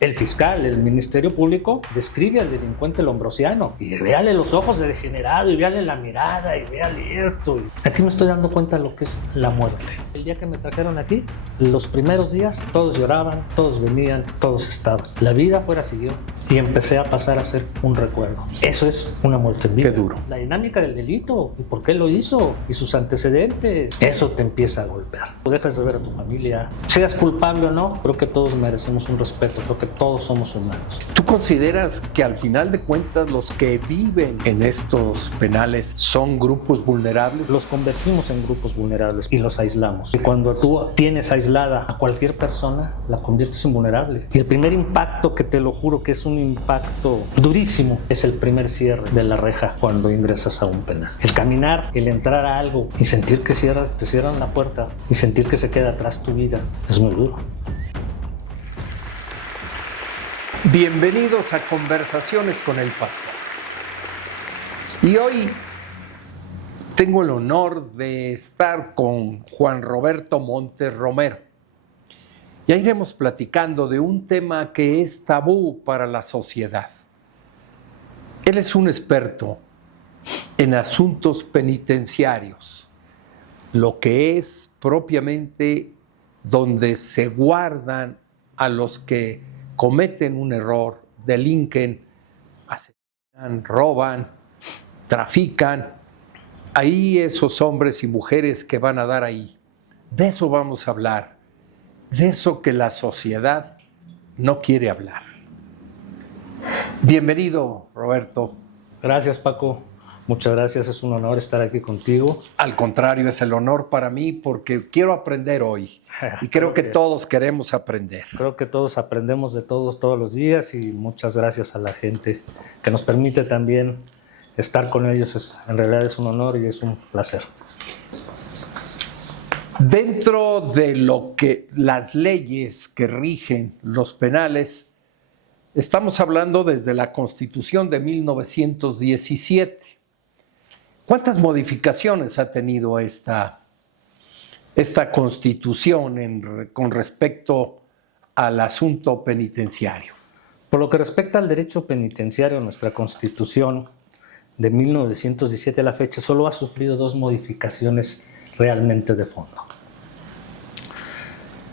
El fiscal, el Ministerio Público, describe al delincuente lombrosiano y véale los ojos de degenerado y véale la mirada y véale esto. Aquí me estoy dando cuenta de lo que es la muerte. El día que me trajeron aquí, los primeros días, todos lloraban, todos venían, todos estaban. La vida fuera siguió y empecé a pasar a ser un recuerdo. Eso es una muerte en vida. Qué duro. La dinámica del delito, y por qué lo hizo, y sus antecedentes, eso te empieza a golpear. Dejas de ver a tu familia, seas culpable o no, creo que todos merecemos un respeto, creo que todos somos humanos. ¿Tú consideras que al final de cuentas los que viven en estos penales son grupos vulnerables? Los convertimos en grupos vulnerables y los aislamos. Y cuando tú tienes aislada a cualquier persona, la conviertes en vulnerable. Y el primer impacto, que te lo juro que es un impacto durísimo, es el primer cierre de la reja cuando ingresas a un penal. El caminar, el entrar a algo y sentir que te cierran la puerta y sentir que se queda atrás tu vida, es muy duro. Bienvenidos a Conversaciones con el Pastor. Y hoy tengo el honor de estar con Juan Roberto Montes Romero. Ya iremos platicando de un tema que es tabú para la sociedad. Él es un experto en asuntos penitenciarios, lo que es propiamente donde se guardan a los que cometen un error, delinquen, asesinan, roban, trafican. Ahí esos hombres y mujeres que van a dar ahí. De eso vamos a hablar. De eso que la sociedad no quiere hablar. Bienvenido, Roberto. Gracias, Paco. Muchas gracias, es un honor estar aquí contigo. Al contrario, es el honor para mí porque quiero aprender hoy y creo que todos queremos aprender. Creo que todos aprendemos de todos los días y muchas gracias a la gente que nos permite también estar con ellos. En realidad es un honor y es un placer. Dentro de lo que las leyes que rigen los penales, estamos hablando desde la Constitución de 1917. ¿Cuántas modificaciones ha tenido esta Constitución con respecto al asunto penitenciario? Por lo que respecta al derecho penitenciario, nuestra Constitución de 1917 a la fecha solo ha sufrido 2 modificaciones realmente de fondo.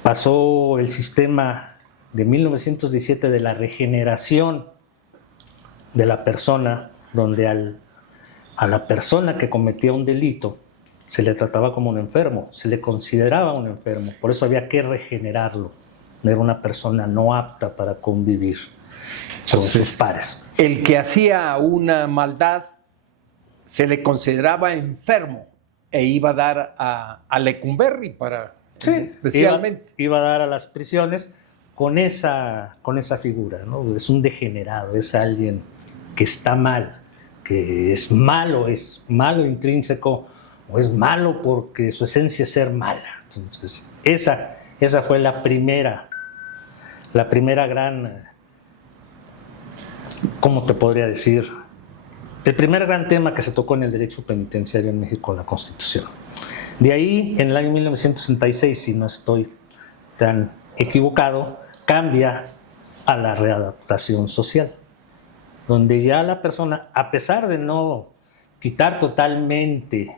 Pasó el sistema de 1917 de la regeneración de la persona, donde a la persona que cometía un delito se le trataba como un enfermo, se le consideraba un enfermo, por eso había que regenerarlo. Era una persona no apta para convivir con sus pares. El que hacía una maldad se le consideraba enfermo e iba a dar a Lecumberri para especialmente. Iba a dar a las prisiones con esa figura, ¿no? Es un degenerado, es alguien que está mal, que es malo intrínseco, o es malo porque su esencia es ser mala. Entonces, esa fue la primera gran, ¿cómo te podría decir? El primer gran tema que se tocó en el derecho penitenciario en México, la Constitución. De ahí, en el año 1966, si no estoy tan equivocado, cambia a la readaptación social, donde ya la persona, a pesar de no quitar totalmente,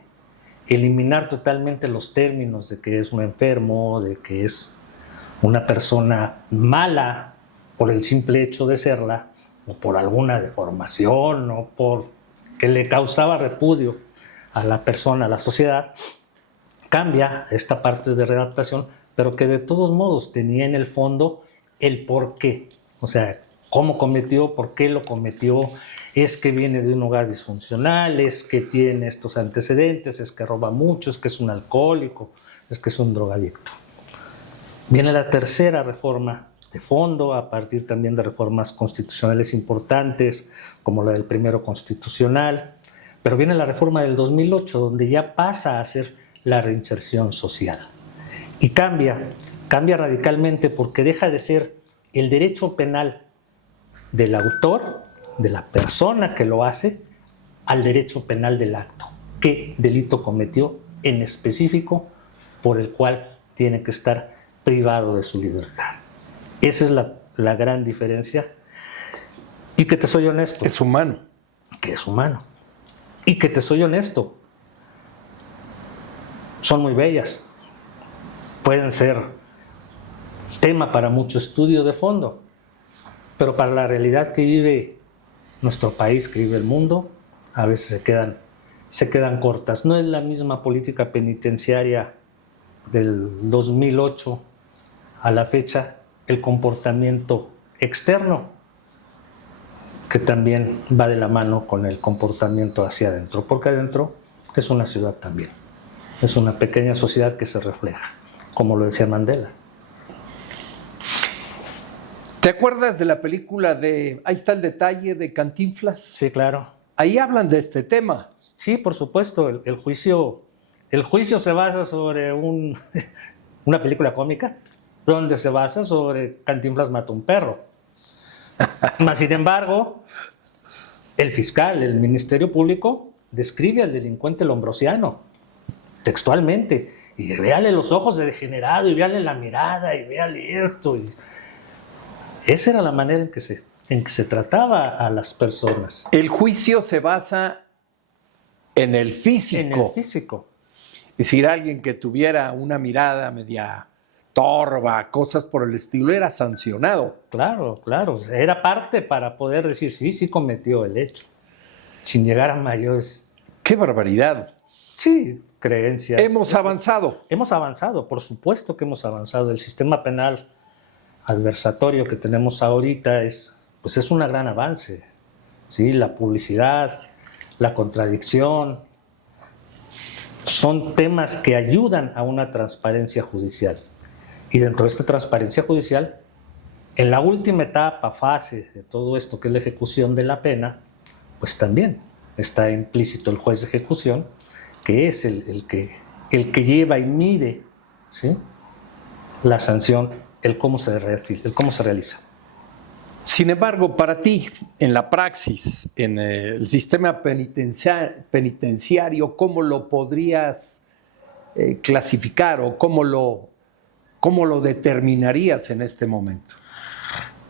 eliminar totalmente los términos de que es un enfermo, de que es una persona mala por el simple hecho de serla, o por alguna deformación, o por que le causaba repudio a la persona, a la sociedad, cambia esta parte de readaptación, pero que de todos modos tenía en el fondo el por qué, o sea, cómo cometió, por qué lo cometió, es que viene de un hogar disfuncional, es que tiene estos antecedentes, es que roba mucho, es que es un alcohólico, es que es un drogadicto. Viene la tercera reforma de fondo, a partir también de reformas constitucionales importantes, como la del primero constitucional, pero viene la reforma del 2008, donde ya pasa a ser la reinserción social. Y cambia radicalmente porque deja de ser el derecho penal del autor, de la persona que lo hace, al derecho penal del acto. ¿Qué delito cometió en específico por el cual tiene que estar privado de su libertad? Esa es la gran diferencia. Y que te soy honesto. Es humano. Que es humano. Y que te soy honesto. Son muy bellas. Pueden ser tema para mucho estudio de fondo. Pero para la realidad que vive nuestro país, que vive el mundo, a veces se quedan cortas. No es la misma política penitenciaria del 2008 a la fecha, el comportamiento externo, que también va de la mano con el comportamiento hacia adentro, porque adentro es una ciudad también, es una pequeña sociedad que se refleja, como lo decía Mandela. ¿Te acuerdas de la película de Ahí está el detalle, de Cantinflas? Sí, claro. Ahí hablan de este tema. Sí, por supuesto, el juicio se basa sobre una película cómica, donde se basa sobre Cantinflas mata un perro. Mas, sin embargo, el fiscal, el Ministerio Público, describe al delincuente lombrosiano, textualmente, y véale los ojos de degenerado, y véale la mirada, y véale esto. Esa era la manera en que se trataba a las personas. El juicio se basa en el físico. En el físico. Es decir, alguien que tuviera una mirada media torva, cosas por el estilo, era sancionado. Claro, claro. Era parte para poder decir, sí cometió el hecho, sin llegar a mayores. ¡Qué barbaridad! Sí, creencias. Hemos avanzado. Hemos avanzado, por supuesto que hemos avanzado. El sistema penal adversatorio que tenemos ahorita es un gran avance. ¿Sí? La publicidad, la contradicción, son temas que ayudan a una transparencia judicial. Y dentro de esta transparencia judicial, en la última etapa, fase de todo esto, que es la ejecución de la pena, pues también está implícito el juez de ejecución, que es el que lleva y mide, ¿sí?, la sanción, el cómo se realiza. Sin embargo, para ti, en la praxis, en el sistema penitenciario, ¿cómo lo podrías clasificar o cómo lo determinarías en este momento?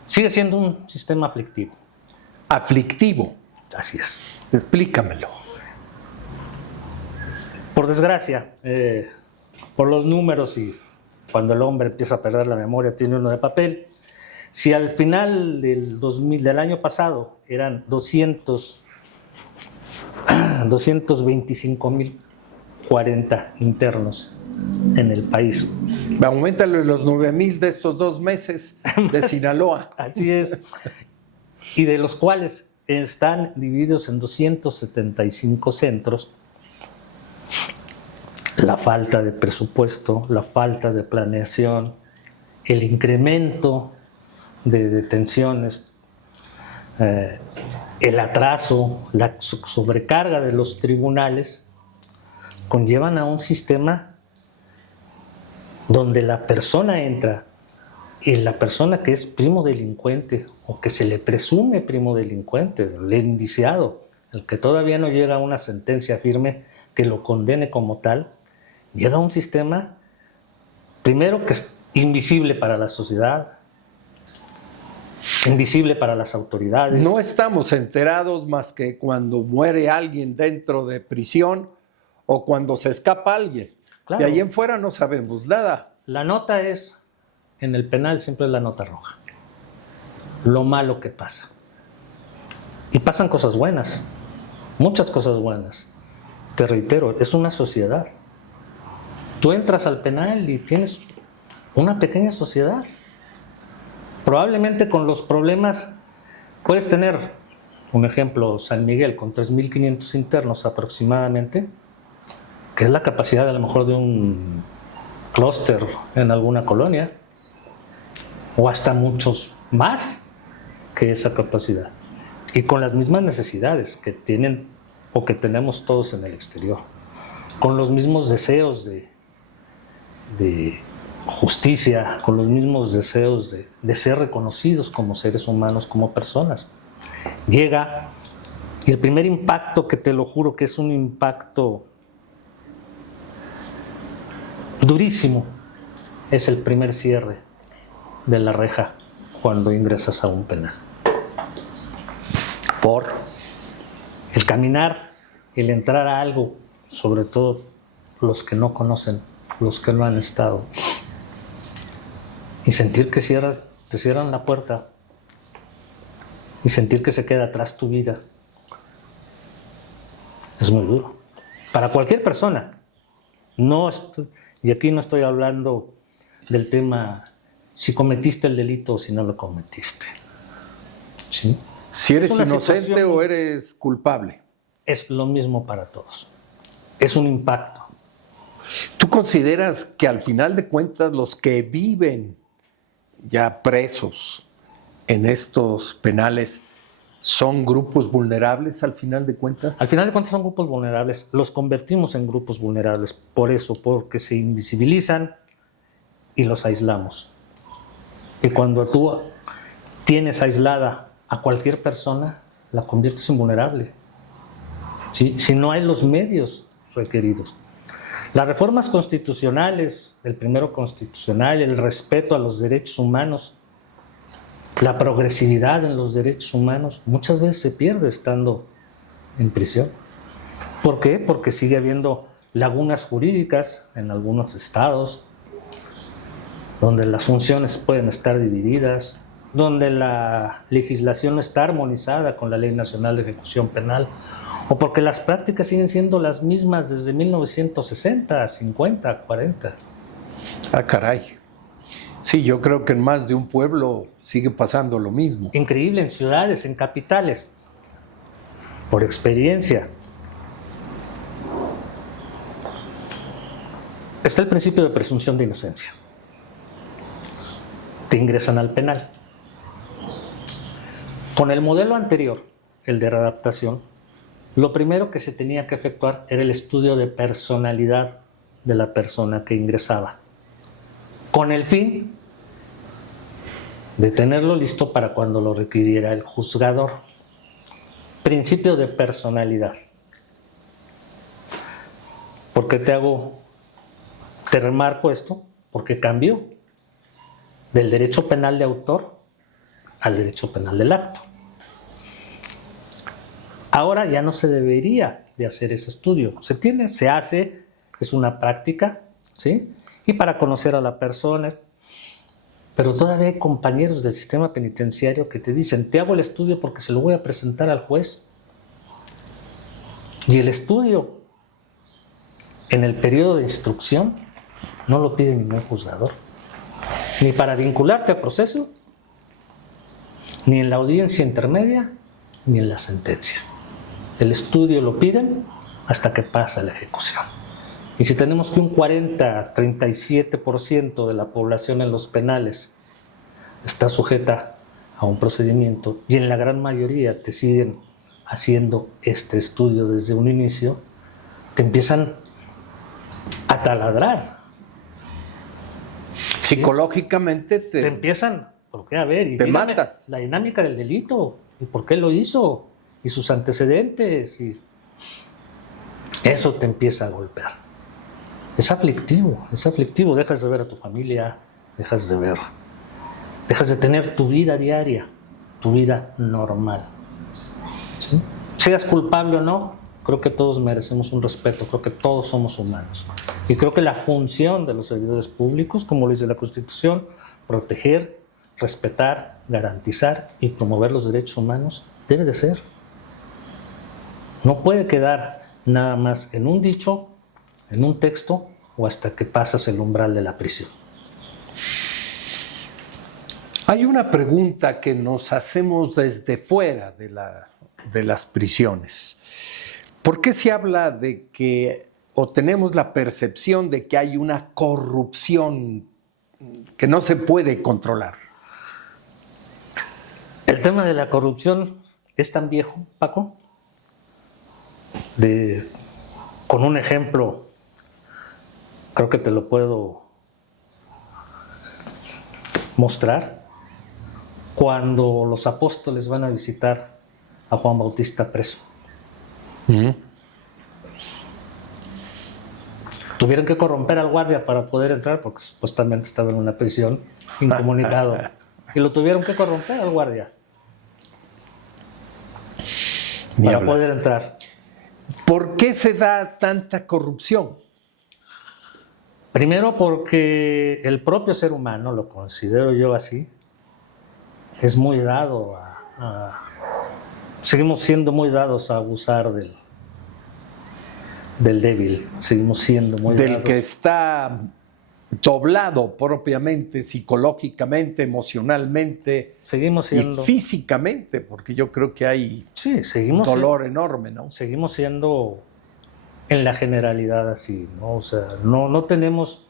Sigue siendo un sistema aflictivo. ¿Aflictivo? Así es. Explícamelo. Por desgracia, por los números, y cuando el hombre empieza a perder la memoria, tiene uno de papel. Si al final del año pasado eran 225.040 internos en el país. Auméntale los 9,000 de estos 2 meses de Sinaloa. Así es. Y de los cuales están divididos en 275 centros. La falta de presupuesto, la falta de planeación, el incremento de detenciones, el atraso, la sobrecarga de los tribunales, conllevan a un sistema donde la persona entra y la persona que es primo delincuente o que se le presume primo delincuente, el indiciado, el que todavía no llega a una sentencia firme que lo condene como tal, llega a un sistema, primero, que es invisible para la sociedad, invisible para las autoridades. No estamos enterados más que cuando muere alguien dentro de prisión o cuando se escapa alguien. Claro. De ahí en fuera no sabemos nada. La nota es, en el penal siempre es la nota roja. Lo malo que pasa. Y pasan cosas buenas, muchas cosas buenas. Te reitero, es una sociedad. Tú entras al penal y tienes una pequeña sociedad. Probablemente con los problemas puedes tener, un ejemplo, San Miguel con 3.500 internos aproximadamente, que es la capacidad a lo mejor de un clúster en alguna colonia, o hasta muchos más que esa capacidad, y con las mismas necesidades que tienen o que tenemos todos en el exterior, con los mismos deseos de justicia, con los mismos deseos de ser reconocidos como seres humanos, como personas. Llega, y el primer impacto, que te lo juro que es un impacto durísimo, es el primer cierre de la reja cuando ingresas a un penal. Por El caminar, el entrar a algo, sobre todo los que no conocen, los que no han estado, y sentir que te cierran la puerta, y sentir que se queda atrás tu vida, es muy duro. Para cualquier persona. Y aquí no estoy hablando del tema si cometiste el delito o si no lo cometiste. ¿Sí? si eres Es una inocente situación- o eres culpable. Es lo mismo para todos. Es un impacto. ¿Tú consideras que al final de cuentas los que viven ya presos en estos penales son grupos vulnerables al final de cuentas? Al final de cuentas son grupos vulnerables. Los convertimos en grupos vulnerables. Por eso, porque se invisibilizan y los aislamos. Y cuando tú tienes aislada a cualquier persona, la conviertes en vulnerable. ¿Sí? Si no hay los medios requeridos. Las reformas constitucionales, el primero constitucional, el respeto a los derechos humanos, la progresividad en los derechos humanos, muchas veces se pierde estando en prisión. ¿Por qué? Porque sigue habiendo lagunas jurídicas en algunos estados, donde las funciones pueden estar divididas, donde la legislación no está armonizada con la Ley Nacional de Ejecución Penal, o porque las prácticas siguen siendo las mismas desde 1960, 50, 40. Ah, caray. Sí, yo creo que en más de un pueblo sigue pasando lo mismo. Increíble en ciudades, en capitales, por experiencia. Está el principio de presunción de inocencia. Te ingresan al penal. Con el modelo anterior, el de readaptación, lo primero que se tenía que efectuar era el estudio de personalidad de la persona que ingresaba, con el fin de tenerlo listo para cuando lo requiriera el juzgador. Principio de personalidad. ¿Por qué te remarco esto? Porque cambió del derecho penal de autor al derecho penal del acto. Ahora ya no se debería de hacer ese estudio. Se hace, es una práctica, ¿sí? Y para conocer a la persona. Pero todavía hay compañeros del sistema penitenciario que te dicen, te hago el estudio porque se lo voy a presentar al juez. Y el estudio en el periodo de instrucción no lo pide ningún juzgador. Ni para vincularte al proceso, ni en la audiencia intermedia, ni en la sentencia. El estudio lo piden hasta que pasa la ejecución. Y si tenemos que un 40-37% de la población en los penales está sujeta a un procedimiento y en la gran mayoría te siguen haciendo este estudio desde un inicio, te empiezan a taladrar. Psicológicamente Te empiezan, ¿por qué? A ver, y te dígame mata. la dinámica del delito, y por qué lo hizo, y sus antecedentes, y eso te empieza a golpear. Es aflictivo, dejas de ver a tu familia, dejas de tener tu vida diaria, tu vida normal. ¿Sí? Seas culpable o no, creo que todos merecemos un respeto, creo que todos somos humanos. Y creo que la función de los servidores públicos, como lo dice la Constitución, proteger, respetar, garantizar y promover los derechos humanos, debe de ser. No puede quedar nada más en un dicho, en un texto o hasta que pasas el umbral de la prisión. Hay una pregunta que nos hacemos desde fuera de las prisiones. ¿Por qué se habla de que, o tenemos la percepción de que hay una corrupción que no se puede controlar? El tema de la corrupción es tan viejo, Paco, con un ejemplo, creo que te lo puedo mostrar. Cuando los apóstoles van a visitar a Juan Bautista preso, tuvieron que corromper al guardia para poder entrar porque supuestamente estaba en una prisión incomunicado. y lo tuvieron que corromper al guardia Ni para hablar. poder entrar. ¿Por qué se da tanta corrupción? Primero porque el propio ser humano, lo considero yo así, es muy dado seguimos siendo muy dados a abusar del débil, seguimos siendo muy Del dados. que está doblado propiamente, psicológicamente, emocionalmente Seguimos y siendo, físicamente, porque yo creo que hay sí, seguimos dolor enorme, ¿no? seguimos siendo en la generalidad así, ¿no? O sea, no tenemos,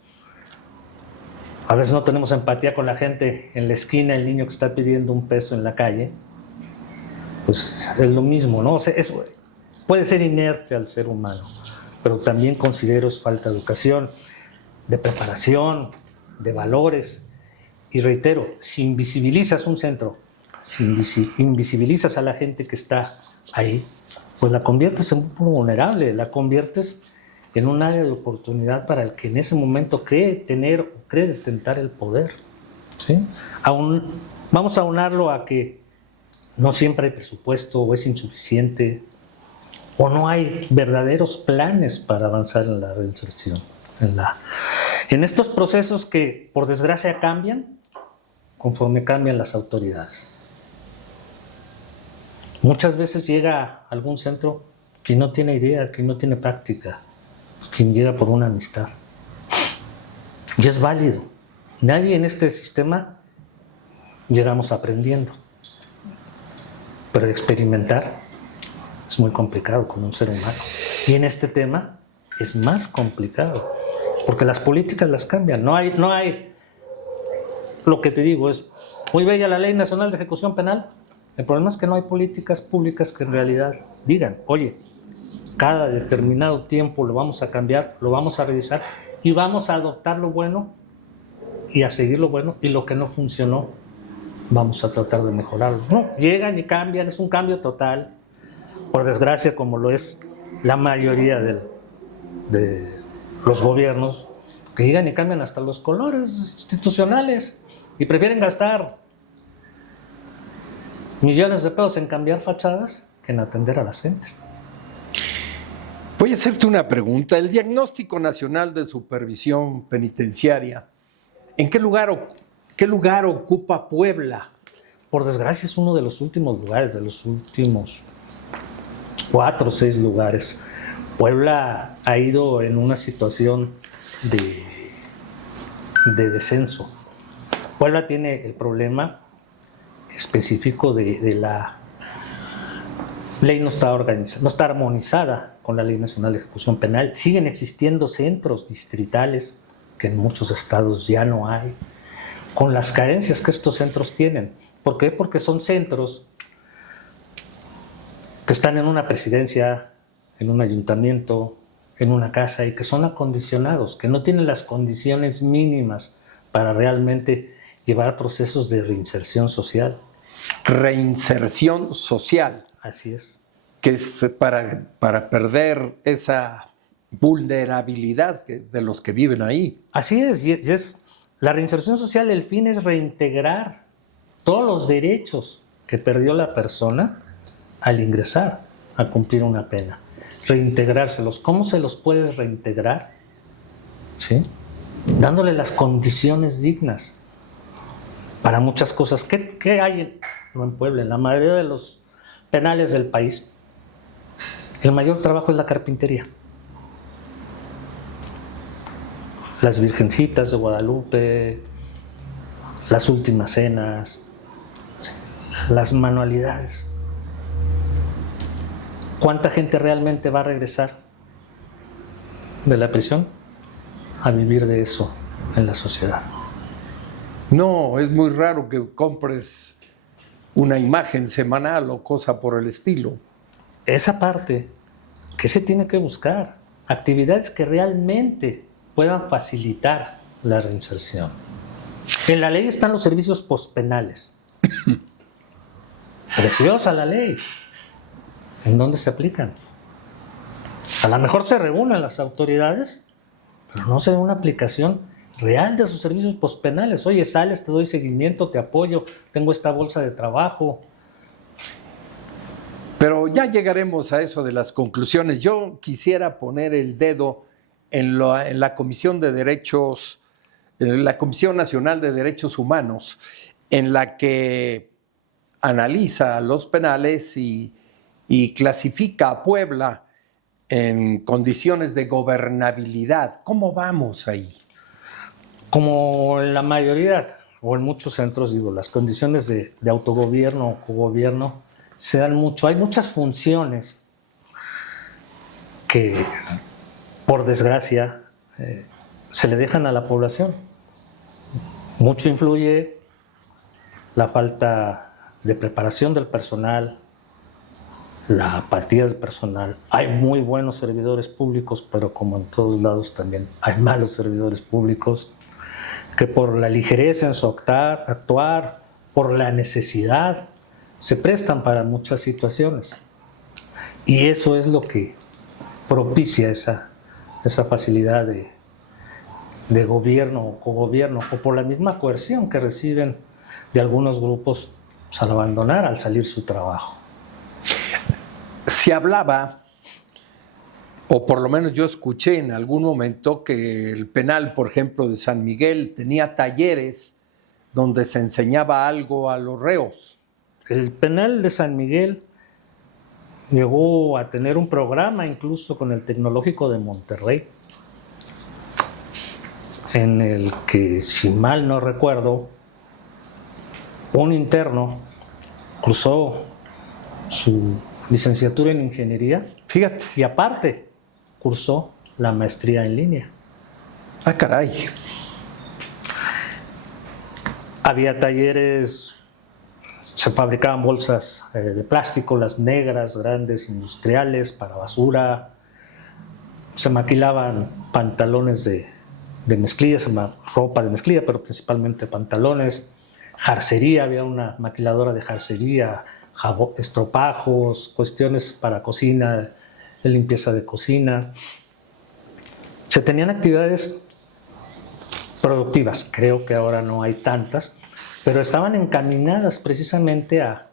a veces no tenemos empatía con la gente en la esquina, el niño que está pidiendo un peso en la calle, pues es lo mismo, ¿no? O sea, eso puede ser inerte al ser humano, pero también considero es falta de educación, de preparación, de valores. Y reitero, si invisibilizas un centro, si invisibilizas a la gente que está ahí, pues la conviertes en un poco vulnerable, la conviertes en un área de oportunidad para el que en ese momento cree tener o cree detentar el poder. ¿Sí? Vamos a aunarlo a que no siempre hay presupuesto o es insuficiente o no hay verdaderos planes para avanzar en la reinserción. En estos procesos que por desgracia cambian conforme cambian las autoridades. Muchas veces llega a algún centro que no tiene idea, que no tiene práctica, quien llega por una amistad. Y es válido. Nadie en este sistema llegamos aprendiendo. Pero experimentar es muy complicado con un ser humano. Y en este tema es más complicado, porque las políticas las cambian. No hay, lo que te digo, es muy bella la Ley Nacional de Ejecución Penal. El problema es que no hay políticas públicas que en realidad digan, oye, cada determinado tiempo lo vamos a cambiar, lo vamos a revisar y vamos a adoptar lo bueno y a seguir lo bueno, y lo que no funcionó vamos a tratar de mejorarlo. No, llegan y cambian, es un cambio total, por desgracia, como lo es la mayoría de los gobiernos, que llegan y cambian hasta los colores institucionales y prefieren gastar millones de pesos en cambiar fachadas que en atender a las gentes. Voy a hacerte una pregunta. El Diagnóstico Nacional de Supervisión Penitenciaria, ¿en qué lugar ocupa Puebla? Por desgracia es uno de los últimos lugares, de los últimos 4 o 6 lugares. Puebla ha ido en una situación de descenso. Puebla tiene el problema específico de la ley no está armonizada con la Ley Nacional de Ejecución Penal. Siguen existiendo centros distritales que en muchos estados ya no hay, con las carencias que estos centros tienen. ¿Por qué? Porque son centros que están en una presidencia, en un ayuntamiento, en una casa, y que son acondicionados, que no tienen las condiciones mínimas para realmente llevar procesos de reinserción social. Reinserción social, Así es. que es para perder esa vulnerabilidad de los que viven ahí. Así es, y es la reinserción social, el fin es reintegrar todos los derechos que perdió la persona al ingresar a cumplir una pena. Reintegrárselos. ¿Cómo se los puedes reintegrar? ¿Sí? Dándole las condiciones dignas para muchas cosas. ¿Qué hay en Puebla? En la mayoría de los penales del país, el mayor trabajo es la carpintería. Las Virgencitas de Guadalupe, las últimas cenas, las manualidades. ¿Cuánta gente realmente va a regresar de la prisión a vivir de eso en la sociedad? No, es muy raro que compres una imagen semanal o cosa por el estilo. Esa parte que se tiene que buscar, actividades que realmente puedan facilitar la reinserción. En la ley están los servicios pospenales. Preciosa la ley. ¿En dónde se aplican? A lo mejor se reúnen las autoridades, pero no se da una aplicación real de sus servicios postpenales. Oye, sales, te doy seguimiento, te apoyo, tengo esta bolsa de trabajo. Pero ya llegaremos a eso de las conclusiones. Yo quisiera poner el dedo en la Comisión de Derechos, en la Comisión Nacional de Derechos Humanos, en la que analiza los penales y clasifica a Puebla en condiciones de gobernabilidad. ¿Cómo vamos ahí? Como en la mayoría, o en muchos centros, digo, las condiciones de autogobierno o cogobierno se dan mucho. Hay muchas funciones que, por desgracia, se le dejan a la población. Mucho influye la falta de preparación del personal, la apatía del personal. Hay muy buenos servidores públicos, pero como en todos lados también hay malos servidores públicos que por la ligereza en su actuar, por la necesidad, se prestan para muchas situaciones. Y eso es lo que propicia esa facilidad de gobierno o cogobierno, o por la misma coerción que reciben de algunos grupos al abandonar, al salir su trabajo. Se hablaba, o por lo menos yo escuché en algún momento, que el penal, por ejemplo, de San Miguel tenía talleres donde se enseñaba algo a los reos. El penal de San Miguel llegó a tener un programa incluso con el Tecnológico de Monterrey, en el que, si mal no recuerdo, un interno cursó su licenciatura en ingeniería. Fíjate. Y aparte, cursó la maestría en línea. Ah, caray. Había talleres, se fabricaban bolsas de plástico, las negras, grandes, industriales, para basura. Se maquilaban pantalones de mezclilla, ropa de mezclilla, pero principalmente pantalones. Jarcería, había una maquiladora de jarcería, estropajos, cuestiones para cocina, de limpieza de cocina. Se tenían actividades productivas, creo que ahora no hay tantas, pero estaban encaminadas precisamente a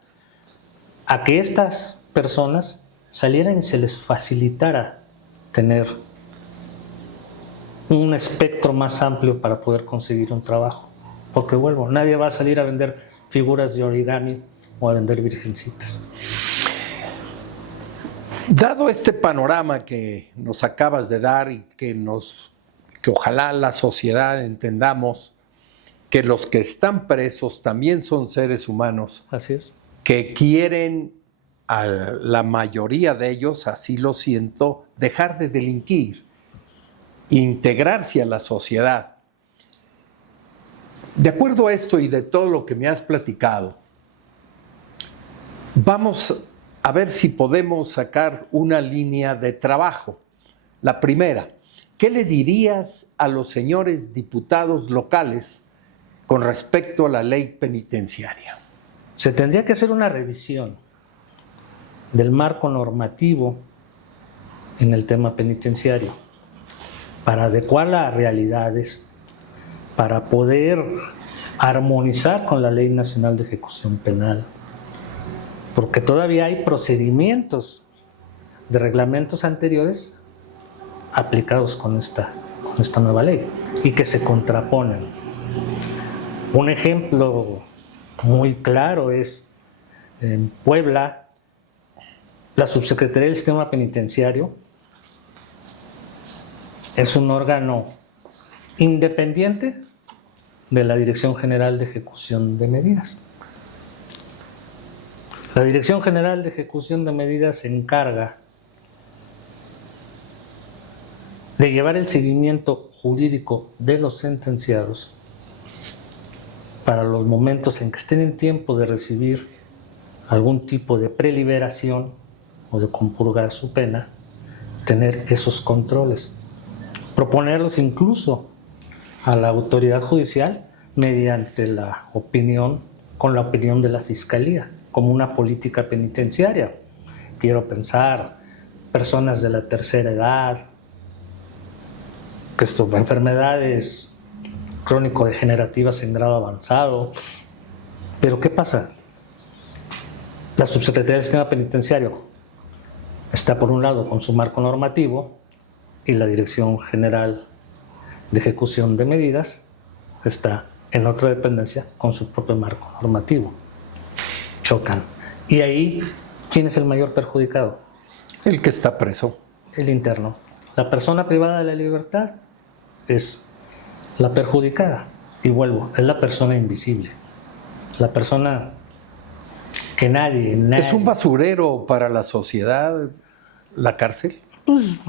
que estas personas salieran y se les facilitara tener un espectro más amplio para poder conseguir un trabajo. Porque vuelvo, nadie va a salir a vender figuras de origami o a vender virgencitas. Dado este panorama que nos acabas de dar y que ojalá la sociedad entendamos que los que están presos también son seres humanos. Así es. Que quieren, a la mayoría de ellos, así lo siento, dejar de delinquir, integrarse a la sociedad. De acuerdo a esto y de todo lo que me has platicado, vamos a ver si podemos sacar una línea de trabajo. La primera, ¿qué le dirías a los señores diputados locales con respecto a la ley penitenciaria? Se tendría que hacer una revisión del marco normativo en el tema penitenciario para adecuarla a realidades, para poder armonizar con la Ley Nacional de Ejecución Penal, porque todavía hay procedimientos de reglamentos anteriores aplicados con esta nueva ley y que se contraponen. Un ejemplo muy claro es en Puebla, la Subsecretaría del Sistema Penitenciario es un órgano independiente de la Dirección General de Ejecución de Medidas. La Dirección General de Ejecución de Medidas se encarga de llevar el seguimiento jurídico de los sentenciados para los momentos en que estén en tiempo de recibir algún tipo de preliberación o de compurgar su pena, tener esos controles, proponerlos incluso a la autoridad judicial mediante la opinión, con la opinión de la Fiscalía, como una política penitenciaria. Quiero pensar personas de la tercera edad, que enfermedades crónico-degenerativas en grado avanzado. Pero ¿qué pasa? La Subsecretaría del Sistema Penitenciario está por un lado con su marco normativo y la Dirección General de Ejecución de Medidas está en otra dependencia con su propio marco normativo. Chocan. Y ahí, ¿quién es el mayor perjudicado? El que está preso. El interno. La persona privada de la libertad es la perjudicada. Y vuelvo, es la persona invisible. La persona que nadie... ¿Es un basurero para la sociedad la cárcel? Pues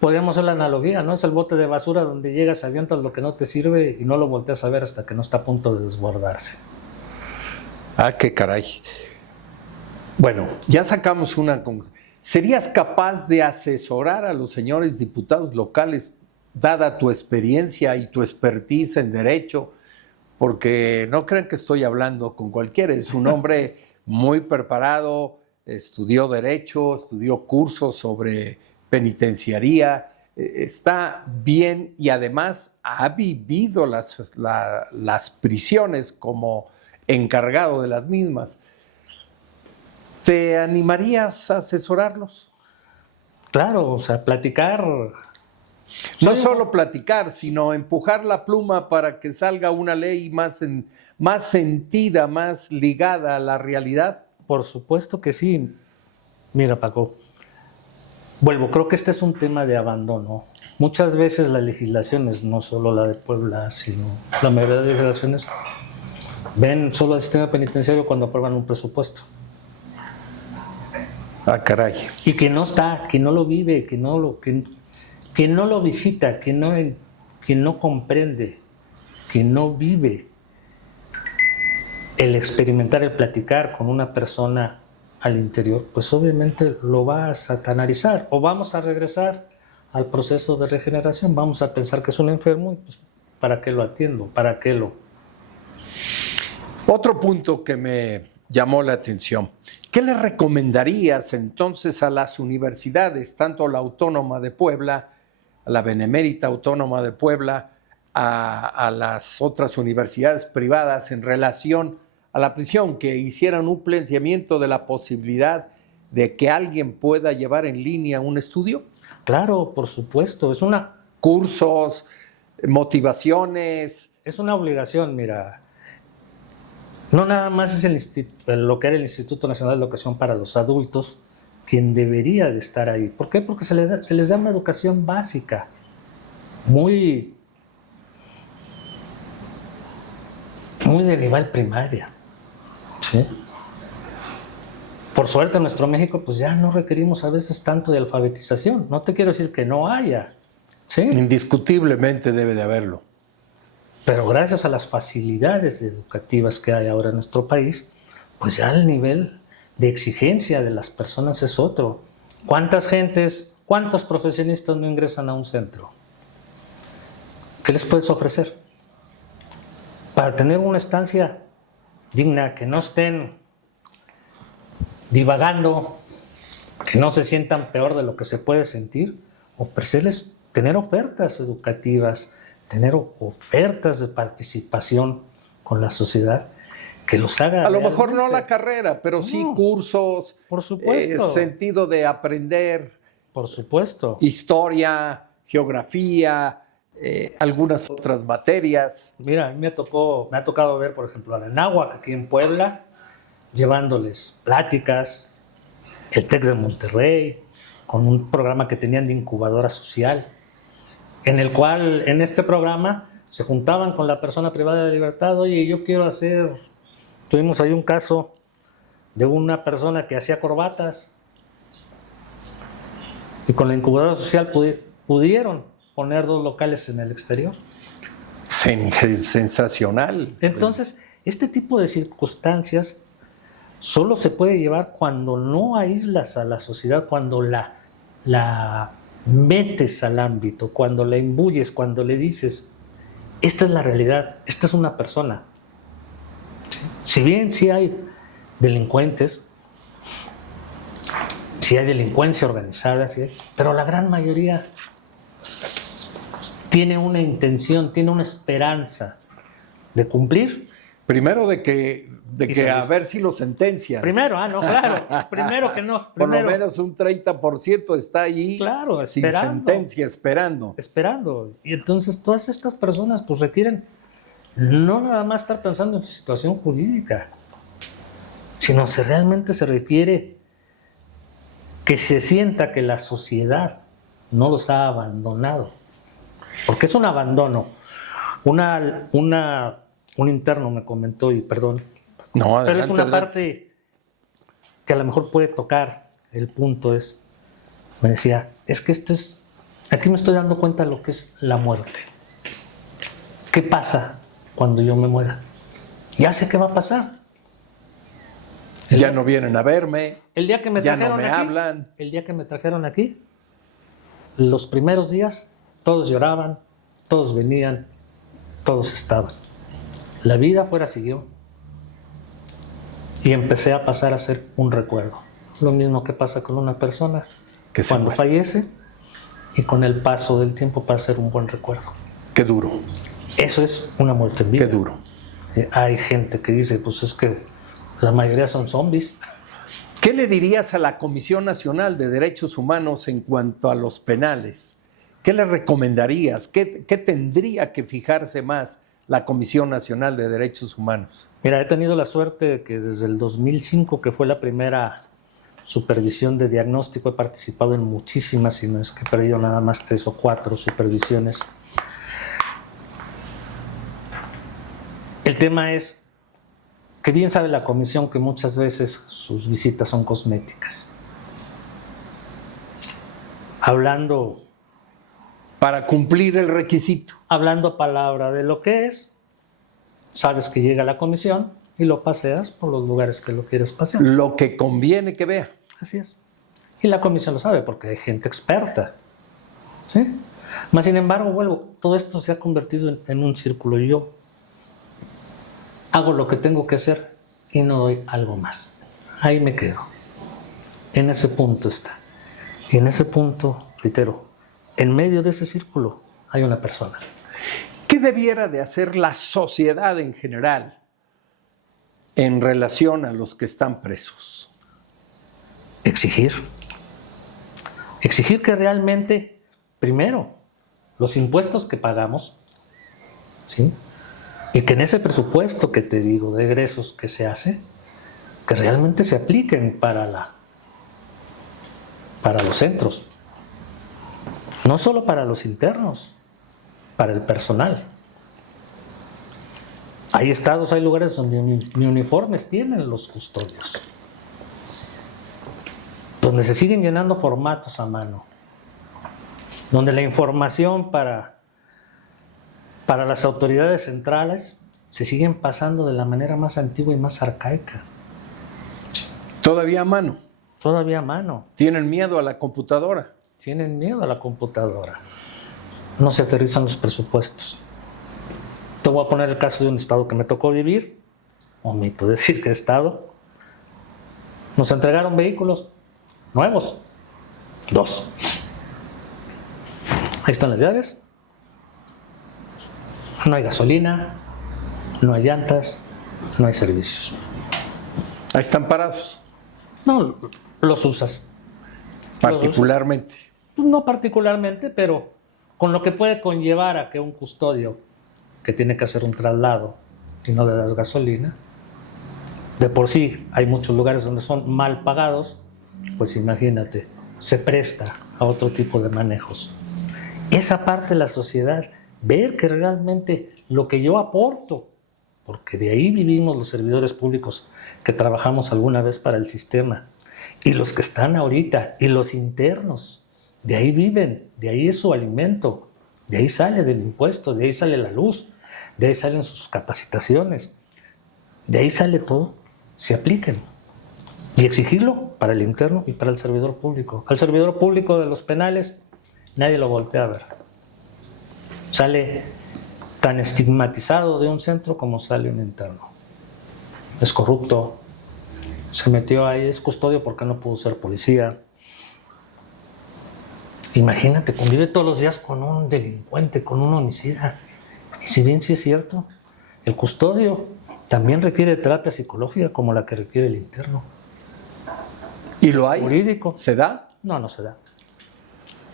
podríamos hacer la analogía, ¿no? Es el bote de basura donde llegas, avientas lo que no te sirve y no lo volteas a ver hasta que no está a punto de desbordarse. Ah, qué caray. Bueno, ya sacamos una... ¿Serías capaz de asesorar a los señores diputados locales, dada tu experiencia y tu expertise en derecho? Porque no crean que estoy hablando con cualquiera, es un hombre muy preparado, estudió derecho, estudió cursos sobre penitenciaría, está bien y además ha vivido las prisiones como encargado de las mismas. ¿Te animarías a asesorarlos? Claro, o sea, platicar. No solo platicar, sino empujar la pluma para que salga una ley más sentida, más ligada a la realidad. Por supuesto que sí. Mira, Paco, vuelvo, creo que este es un tema de abandono. Muchas veces las legislaciones, no solo la de Puebla, sino la mayoría de las legislaciones, ven solo al sistema penitenciario cuando aprueban un presupuesto. Ah, caray. Y que no está, que no lo vive, que no lo visita, que no comprende, que no vive el experimentar, el platicar con una persona al interior, pues obviamente lo va a satanarizar. O vamos a regresar al proceso de regeneración, vamos a pensar que es un enfermo y pues ¿para qué lo atiendo? ¿Para qué lo...? Otro punto que me llamó la atención. ¿Qué le recomendarías entonces a las universidades, tanto la Autónoma de Puebla, a la Benemérita Autónoma de Puebla, a las otras universidades privadas en relación a la prisión, que hicieran un planteamiento de la posibilidad de que alguien pueda llevar en línea un estudio? Claro, por supuesto, cursos, motivaciones. Es una obligación, mira. No nada más es lo que era el Instituto Nacional de Educación para los Adultos quien debería de estar ahí. ¿Por qué? Porque se les da una educación básica, muy de nivel primaria. ¿Sí? Por suerte en nuestro México pues ya no requerimos a veces tanto de alfabetización. No te quiero decir que no haya. ¿Sí? Indiscutiblemente debe de haberlo. Pero gracias a las facilidades educativas que hay ahora en nuestro país, pues ya el nivel de exigencia de las personas es otro. ¿Cuántos profesionistas no ingresan a un centro? ¿Qué les puedes ofrecer? Para tener una estancia digna, que no estén divagando, que no se sientan peor de lo que se puede sentir, ofrecerles, tener ofertas educativas, tener ofertas de participación con la sociedad que los haga. A lo mejor no la carrera, pero sí cursos. Por supuesto. Sentido de aprender. Por supuesto. Historia, geografía, algunas otras materias. Mira, a mí me ha tocado ver, por ejemplo, a la Náhuac aquí en Puebla, llevándoles pláticas, el TEC de Monterrey, con un programa que tenían de incubadora social, en el cual, en este programa, se juntaban con la persona privada de libertad. Oye, yo quiero hacer... Tuvimos ahí un caso de una persona que hacía corbatas y con la incubadora social pudieron poner 2 locales en el exterior. Sensacional. Entonces, este tipo de circunstancias solo se puede llevar cuando no aíslas a la sociedad, cuando la metes al ámbito, cuando la imbuyes, cuando le dices, esta es la realidad, esta es una persona. Si bien sí hay delincuentes, sí hay delincuencia organizada, ¿sí? Pero la gran mayoría tiene una intención, tiene una esperanza de cumplir. Primero de que a ver si lo sentencian. Primero, no, claro. Primero que no. Por lo menos un 30% está ahí, claro, sin esperando. sentencia, esperando. Esperando. Y entonces todas estas personas pues requieren no nada más estar pensando en su situación jurídica, sino que realmente se requiere que se sienta que la sociedad no los ha abandonado. Porque es un abandono. Un interno me comentó, y perdón, No, adelante, pero es una adelante. parte que a lo mejor puede tocar el punto. Me decía, es que aquí me estoy dando cuenta de lo que es la muerte. ¿Qué pasa cuando yo me muera? Ya sé qué va a pasar. Ya no vienen a verme, El día que me ya trajeron no me aquí, hablan. el día que me trajeron aquí, los primeros días, todos lloraban, todos venían, todos estaban. La vida afuera siguió y empecé a pasar a ser un recuerdo. Lo mismo que pasa con una persona Que se cuando muere. fallece, y con el paso del tiempo para ser un buen recuerdo. Qué duro, Eso es una muerte en vida. qué duro. Hay gente que dice, pues es que la mayoría son zombies. ¿Qué le dirías a la Comisión Nacional de Derechos Humanos en cuanto a los penales? ¿Qué le recomendarías? ¿Qué tendría que fijarse más la Comisión Nacional de Derechos Humanos? Mira, he tenido la suerte de que desde el 2005, que fue la primera supervisión de diagnóstico, he participado en muchísimas, si no es que he perdido nada más 3 o 4 supervisiones. El tema es que bien sabe la comisión que muchas veces sus visitas son cosméticas. Hablando Para cumplir el requisito. palabra de lo que es, sabes que llega la comisión y lo paseas por los lugares que lo quieres pasear. Lo que conviene que vea. Así es. Y la comisión lo sabe porque hay gente experta. ¿Sí? Mas, sin embargo, todo esto se ha convertido en un círculo y yo hago lo que tengo que hacer y no doy algo más. Ahí me quedo. En ese punto está. Y en ese punto, reitero, en medio de ese círculo hay una persona. ¿Qué debiera de hacer la sociedad en general en relación a los que están presos? Exigir. Exigir que realmente, primero, los impuestos que pagamos, ¿sí? Y que en ese presupuesto que te digo de egresos que se hace, que realmente se apliquen para los centros. No solo para los internos, para el personal. Hay estados, hay lugares donde ni uniformes tienen los custodios, donde se siguen llenando formatos a mano, donde la información para las autoridades centrales se siguen pasando de la manera más antigua y más arcaica. Todavía a mano. Todavía a mano. Tienen miedo a la computadora. Tienen miedo a la computadora. No se aterrizan los presupuestos. Te voy a poner el caso de un estado que me tocó vivir. Omito decir qué estado. Nos entregaron vehículos nuevos. 2. Ahí están las llaves. No hay gasolina, no hay llantas, no hay servicios. Ahí están parados, No, los usas. particularmente. No particularmente, pero con lo que puede conllevar a que un custodio que tiene que hacer un traslado y no le das gasolina, de por sí hay muchos lugares donde son mal pagados, pues imagínate, se presta a otro tipo de manejos. Esa parte de la sociedad, ver que realmente lo que yo aporto, porque de ahí vivimos los servidores públicos que trabajamos alguna vez para el sistema, y los que están ahorita, y los internos, de ahí viven, de ahí es su alimento, de ahí sale del impuesto, de ahí sale la luz, de ahí salen sus capacitaciones, de ahí sale todo, se apliquen. Y exigirlo para el interno y para el servidor público. Al servidor público de los penales nadie lo voltea a ver. Sale tan estigmatizado de un centro como sale un interno. Es corrupto, se metió ahí, es custodio porque no pudo ser policía. Imagínate, convive todos los días con un delincuente, con un homicida. Y si bien sí es cierto, el custodio también requiere terapia psicológica como la que requiere el interno. ¿Y lo hay? Jurídico. ¿Se da? No, no se da.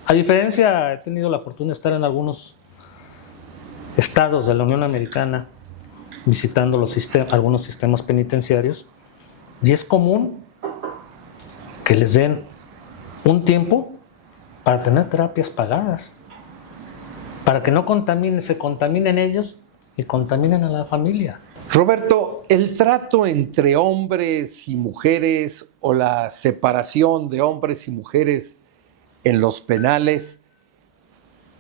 A diferencia, he tenido la fortuna de estar en algunos estados de la Unión Americana visitando algunos sistemas penitenciarios, y es común que les den un tiempo para tener terapias pagadas, para que no se contaminen ellos y contaminen a la familia. Roberto, el trato entre hombres y mujeres o la separación de hombres y mujeres en los penales,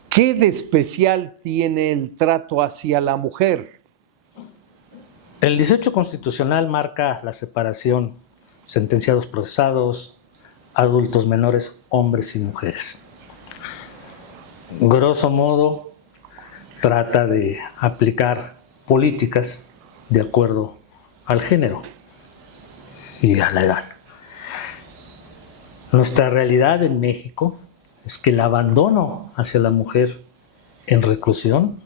¿qué de especial tiene el trato hacia la mujer? El 18 constitucional marca la separación, sentenciados procesados, adultos menores, hombres y mujeres. Grosso modo, trata de aplicar políticas de acuerdo al género y a la edad. Nuestra realidad en México es que el abandono hacia la mujer en reclusión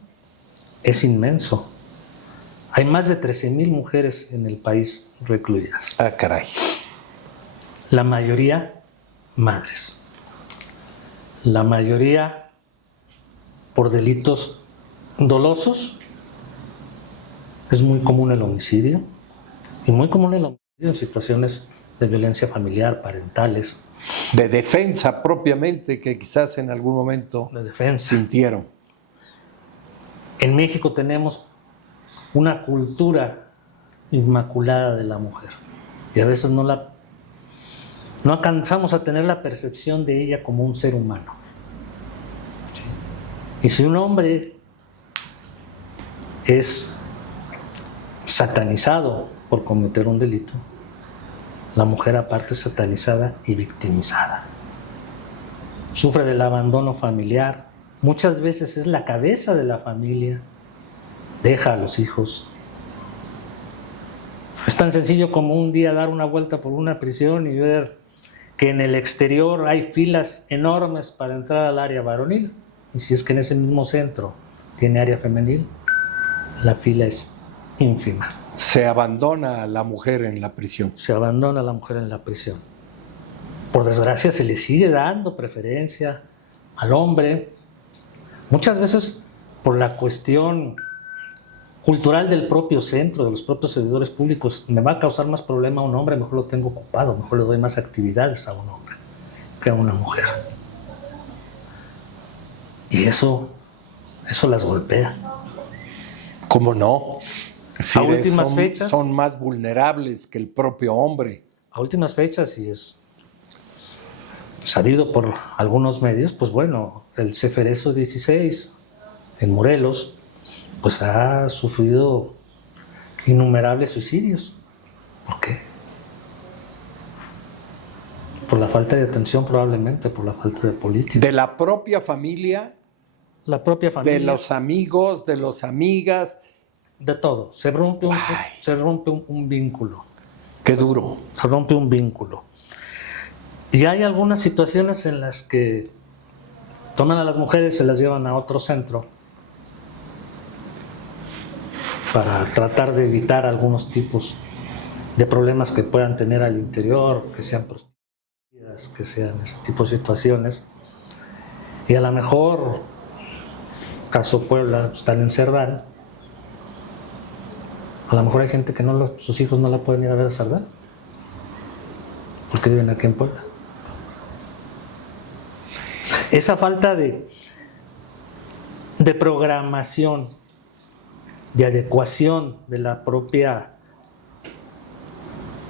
es inmenso. Hay más de 13,000 mujeres en el país recluidas. Ah, caray. La mayoría madres. La mayoría por delitos dolosos. Es muy común el homicidio, y muy común el homicidio en situaciones de violencia familiar, parentales. De defensa propiamente, que quizás en algún momento De defensa. sintieron. En México tenemos una cultura inmaculada de la mujer, y a veces no alcanzamos a tener la percepción de ella como un ser humano. Y si un hombre es satanizado por cometer un delito, la mujer aparte es satanizada y victimizada. Sufre del abandono familiar, muchas veces es la cabeza de la familia, deja a los hijos. Es tan sencillo como un día dar una vuelta por una prisión y ver que en el exterior hay filas enormes para entrar al área varonil, y si es que en ese mismo centro tiene área femenil, la fila es ínfima. Se abandona a la mujer en la prisión. Se abandona a la mujer en la prisión. Por desgracia se le sigue dando preferencia al hombre, muchas veces por la cuestión cultural del propio centro, de los propios servidores públicos. Me va a causar más problema a un hombre, mejor lo tengo ocupado, mejor le doy más actividades a un hombre que a una mujer. Y eso las golpea. ¿Cómo no? A últimas fechas son más vulnerables que el propio hombre. A últimas fechas, y es sabido por algunos medios, pues bueno, el Ceferezo 16 en Morelos pues ha sufrido innumerables suicidios. ¿Por qué? Por la falta de atención, probablemente, por la falta de política. De la propia familia, La propia familia. de los amigos, de las amigas. De todo. Se rompe un vínculo. Qué duro. Se rompe un vínculo. Y hay algunas situaciones en las que toman a las mujeres y se las llevan a otro centro para tratar de evitar algunos tipos de problemas que puedan tener al interior, que sean prostituidas, que sean ese tipo de situaciones. Y a lo mejor, caso Puebla, están en Cerdán. A lo mejor hay gente que sus hijos no la pueden ir a ver a Cerdán porque viven aquí en Puebla. Esa falta de programación, de adecuación de la propia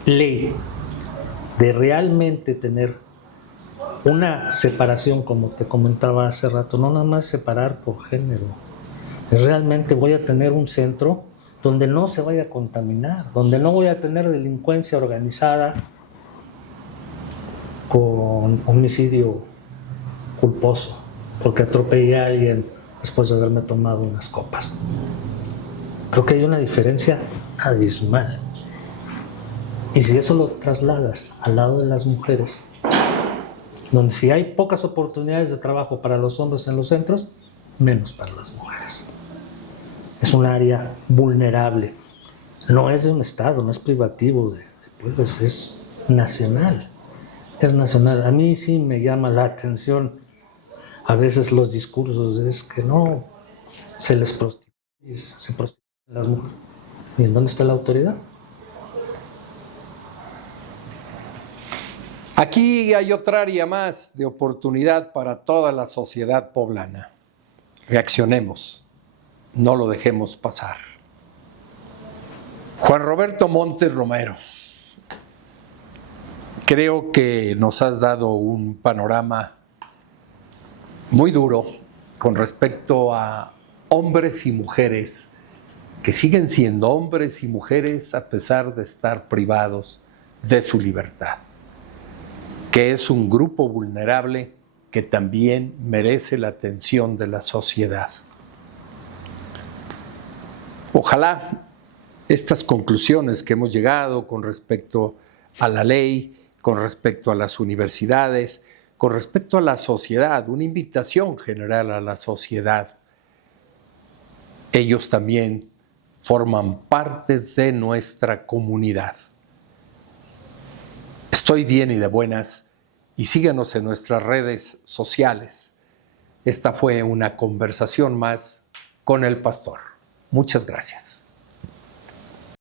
ley, de realmente tener una separación, como te comentaba hace rato, no nada más separar por género, es realmente voy a tener un centro donde no se vaya a contaminar, donde no voy a tener delincuencia organizada con homicidio culposo, porque atropellé a alguien después de haberme tomado unas copas. Creo que hay una diferencia abismal. Y si eso lo trasladas al lado de las mujeres, donde si hay pocas oportunidades de trabajo para los hombres en los centros, menos para las mujeres. Es un área vulnerable. No es de un Estado, no es privativo de pueblos, es nacional. Es nacional. A mí sí me llama la atención a veces los discursos, es que no se les prostituye, se prostituyen las mujeres. ¿Y en dónde está la autoridad? Aquí hay otra área más de oportunidad para toda la sociedad poblana. Reaccionemos, no lo dejemos pasar. Juan Roberto Montes Romero, creo que nos has dado un panorama muy duro con respecto a hombres y mujeres que siguen siendo hombres y mujeres a pesar de estar privados de su libertad, que es un grupo vulnerable que también merece la atención de la sociedad. Ojalá estas conclusiones que hemos llegado con respecto a la ley, con respecto a las universidades, con respecto a la sociedad, una invitación general a la sociedad, ellos también forman parte de nuestra comunidad. Estoy bien y de buenas, y síganos en nuestras redes sociales. Esta fue una conversación más con el pastor. Muchas gracias.